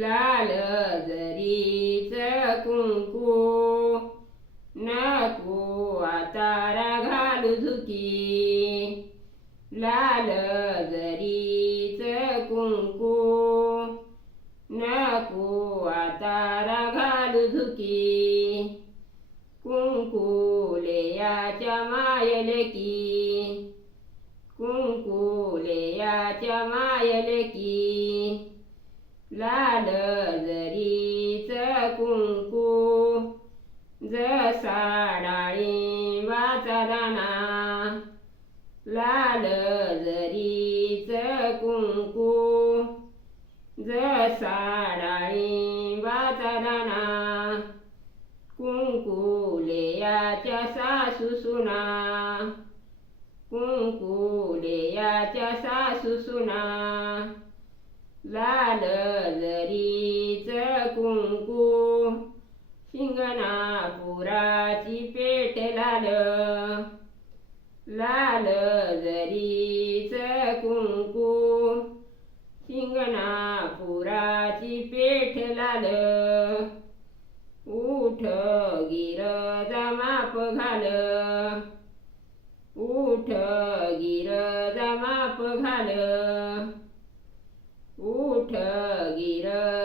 लाल जरीच कुंकू नको आता घालू झुकी लाल जरीच कुंकू नको आता घालू झुकी कुंकुलेयाच्या मायलेकी कुंकुलेयाच्या मायलेकी लाल जरीच कुंकू जसा डाळिंबाचा दाणा लाल जरीच कुंकू जसा डाळिंबाचा दाणा कुंकुलेयाच्या सासू सुना कुंकुलेयाच्या सासू सुना लाल जरीच कुंकू शिंगणापुराची पेठ लाल लाल जरीच कुंकू शिंगणापुराची पेठ लाल उठ गिरजा माप घाल उठ गिरजा माप घाल उठ गिरजा